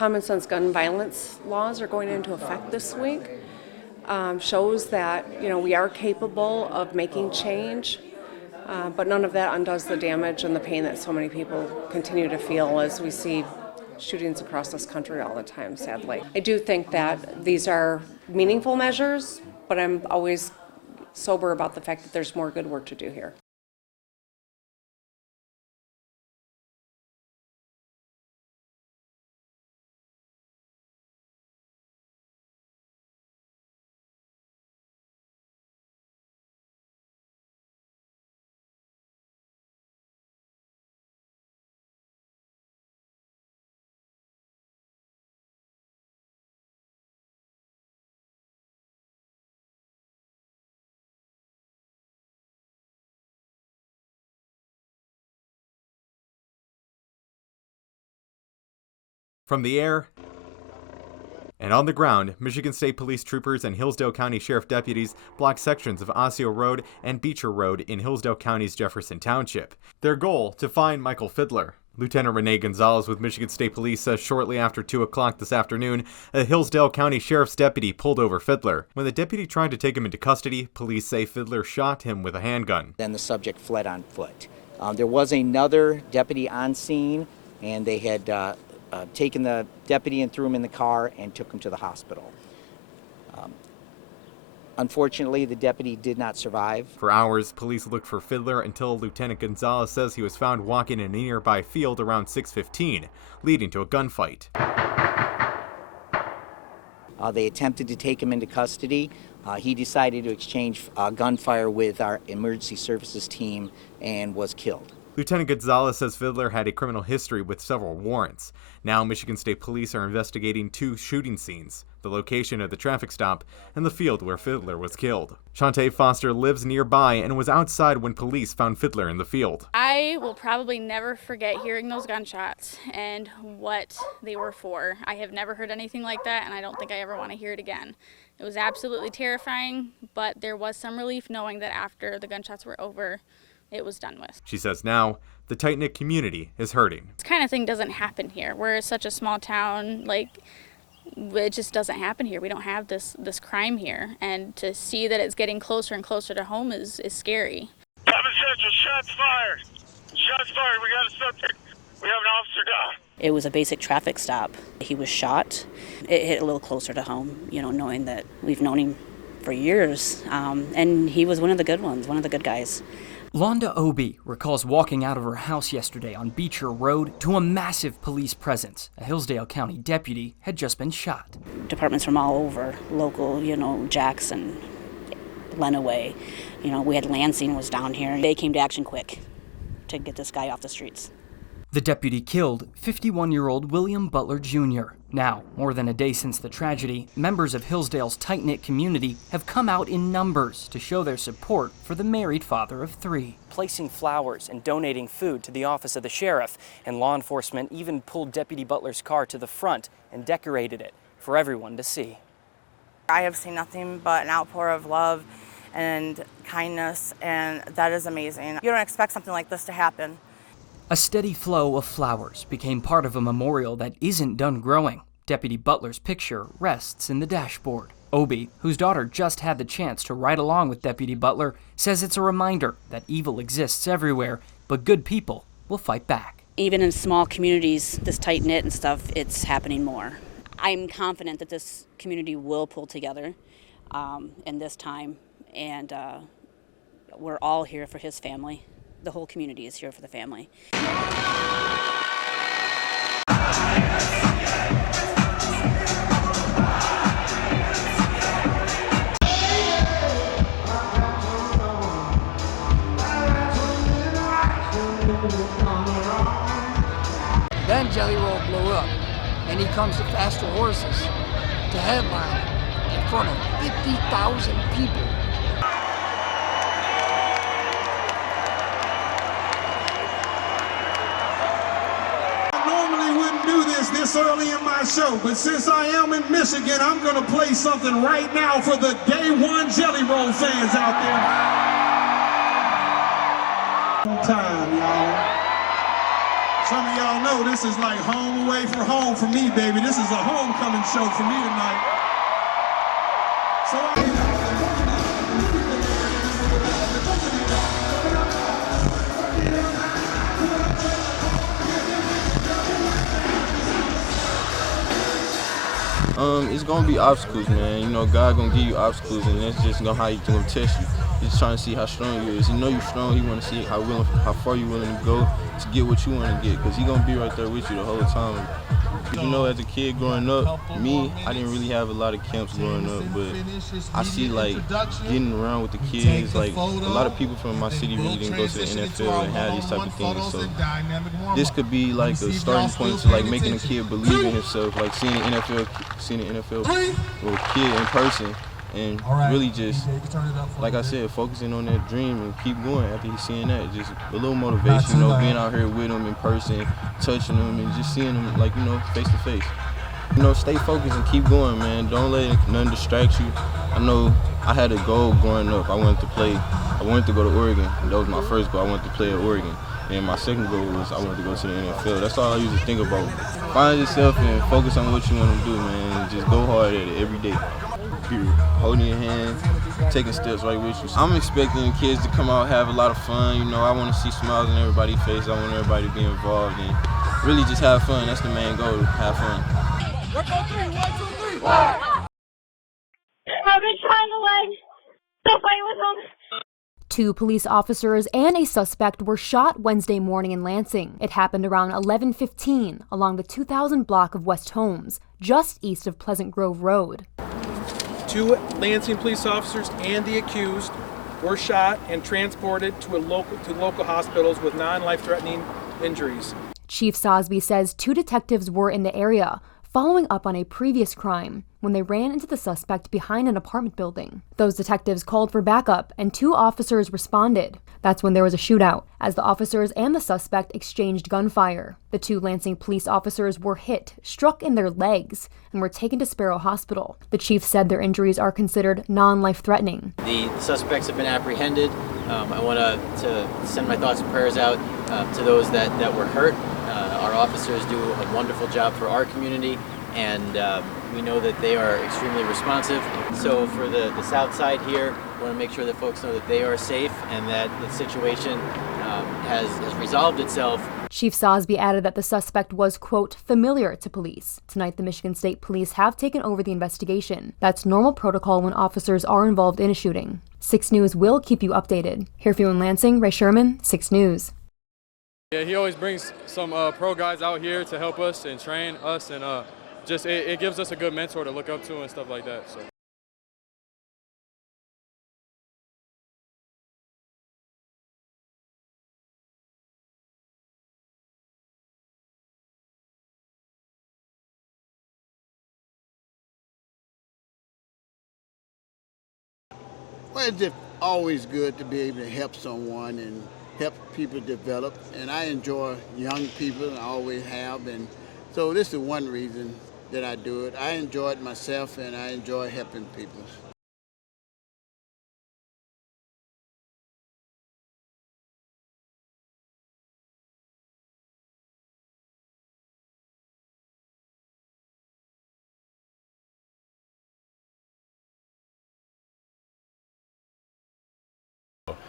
common sense gun violence laws are going into effect this week. Shows that we are capable of making change, but none of that undoes the damage and the pain that so many people continue to feel as we see shootings across this country all the time, sadly. I do think that these are meaningful measures, but I'm always sober about the fact that there's more good work to do here. From the air and on the ground, Michigan State Police troopers and Hillsdale County Sheriff deputies blocked sections of Osseo Road and Beecher Road in Hillsdale County's Jefferson Township. Their goal, to find Michael Fidler. Lieutenant Renee Gonzalez with Michigan State Police says shortly after 2 o'clock this afternoon, a Hillsdale County Sheriff's deputy pulled over Fidler. When the deputy tried to take him into custody, police say Fidler shot him with a handgun. Then the subject fled on foot. There was another deputy on scene, and they had taken the deputy and threw him in the car and took him to the hospital. Unfortunately, the deputy did not survive. For hours, police looked for Fidler until Lieutenant Gonzalez says he was found walking in a nearby field around 6:15, leading to a gunfight. They attempted to take him into custody. He decided to exchange gunfire with our emergency services team and was killed. Lieutenant Gonzalez says Fidler had a criminal history with several warrants. Now, Michigan State Police are investigating 2 shooting scenes, the location of the traffic stop and the field where Fidler was killed. Shantae Foster lives nearby and was outside when police found Fidler in the field. I will probably never forget hearing those gunshots and what they were for. I have never heard anything like that, and I don't think I ever want to hear it again. It was absolutely terrifying, but there was some relief knowing that after the gunshots were over, it was done with. She says now the tight-knit community is hurting. This kind of thing doesn't happen here. We're such a small town, it just doesn't happen here. We don't have this crime here, and to see that it's getting closer and closer to home is scary. Robin Central, shots fired. Shots fired. We got a subject. We have an officer down. It was a basic traffic stop. He was shot. It hit a little closer to home, knowing that we've known him for years, and he was one of the good ones, one of the good guys. Londa Obi recalls walking out of her house yesterday on Beecher Road to a massive police presence. A Hillsdale County deputy had just been shot. Departments from all over, local, Jackson, Lenawee. We had Lansing was down here. They came to action quick to get this guy off the streets. The deputy killed 51-year-old William Butler Jr. Now, more than a day since the tragedy, members of Hillsdale's tight-knit community have come out in numbers to show their support for the married father of 3. Placing flowers and donating food to the office of the sheriff, and law enforcement even pulled Deputy Butler's car to the front and decorated it for everyone to see. I have seen nothing but an outpour of love and kindness, and that is amazing. You don't expect something like this to happen. A steady flow of flowers became part of a memorial that isn't done growing. Deputy Butler's picture rests in the dashboard. Obi, whose daughter just had the chance to ride along with Deputy Butler, says it's a reminder that evil exists everywhere, but good people will fight back. Even in small communities, this tight-knit and stuff, it's happening more. I'm confident that this community will pull together in this time, and we're all here for his family. The whole community is here for the family. Then Jelly Roll blew up, and he comes to Faster Horses to headline in front of 50,000 people. This early in my show, but since I am in Michigan, I'm going to play something right now for the Day One Jelly Roll fans out there. Time, y'all. Some of y'all know this is like home away from home for me, baby. This is a homecoming show for me tonight. It's gonna be obstacles, man. You know, God gonna give you obstacles, and that's just how He's gonna test you. He's just trying to see how strong you is. He know you're strong. He want to see how far you willing to go to get what you want to get, because He gonna be right there with you the whole time. You know, as a kid growing up, I didn't really have a lot of camps growing up, but I see, like, getting around with the kids, like, a lot of people from my city really didn't go to the NFL and have these type of things, so this could be like a starting point to, like, making a kid believe in himself, like seeing an NFL kid in person, and really just, like I said, focusing on that dream and keep going after he's seeing that. Just a little motivation, you know, being out here with him in person, touching him, and just seeing him, like, you know, face to face. You know, stay focused and keep going, man. Don't let nothing distract you. I know I had a goal growing up. I wanted to go to Oregon. That was my first goal. I wanted to play at Oregon. And my second goal was I wanted to go to the NFL. That's all I used to think about. Find yourself and focus on what you want to do, man. Just go hard at it every day. Holding your hand, taking steps right with you. I'm expecting kids to come out, have a lot of fun. You know, I want to see smiles on everybody's face. I want everybody to be involved and really just have fun. That's the main goal, have fun. 1, 2, 3, 1, 2, 3, fire! I've been trying to, like, still fight with them. 2 police officers and a suspect were shot Wednesday morning in Lansing. It happened around 11:15 along the 2000 block of West Holmes, just east of Pleasant Grove Road. 2 Lansing police officers and the accused were shot and transported to local hospitals with non-life-threatening injuries. Chief Sosby says 2 detectives were in the area, following up on a previous crime when they ran into the suspect behind an apartment building. Those detectives called for backup and 2 officers responded. That's when there was a shootout, as the officers and the suspect exchanged gunfire. The 2 Lansing police officers were hit, struck in their legs, and were taken to Sparrow Hospital. The chief said their injuries are considered non-life-threatening. The suspects have been apprehended. I want to send my thoughts and prayers out to those that were hurt. Our officers do a wonderful job for our community, and we know that they are extremely responsive. So for the South Side here, we want to make sure that folks know that they are safe and that the situation has resolved itself. Chief Sosby added that the suspect was, quote, familiar to police. Tonight, the Michigan State Police have taken over the investigation. That's normal protocol when officers are involved in a shooting. 6 News will keep you updated. Here for you in Lansing, Ray Sherman, 6 News. Yeah, he always brings some pro guys out here to help us and train us, and just it gives us a good mentor to look up to and stuff like that. So. Well, it's just always good to be able to help someone and help people develop, and I enjoy young people, and I always have, and so this is one reason that I do it. I enjoy it myself, and I enjoy helping people.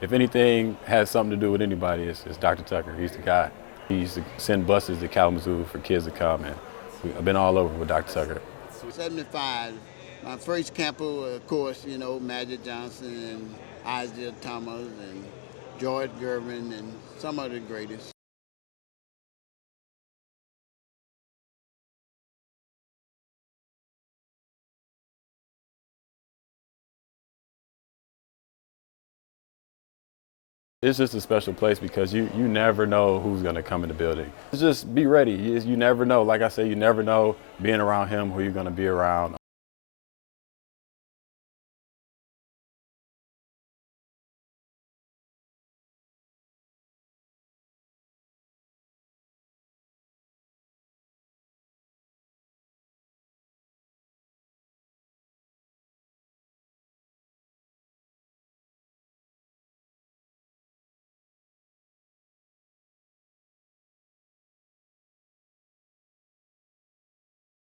If anything has something to do with anybody, it's Dr. Tucker. He's the guy. He used to send buses to Kalamazoo for kids to come, and I've been all over with Dr. Tucker. 75, my first camper, of course, you know, Magic Johnson and Isaiah Thomas and George Gervin and some of the greatest. It's just a special place because you never know who's going to come in the building. Just be ready. You never know. Like I said, you never know being around him who you're going to be around.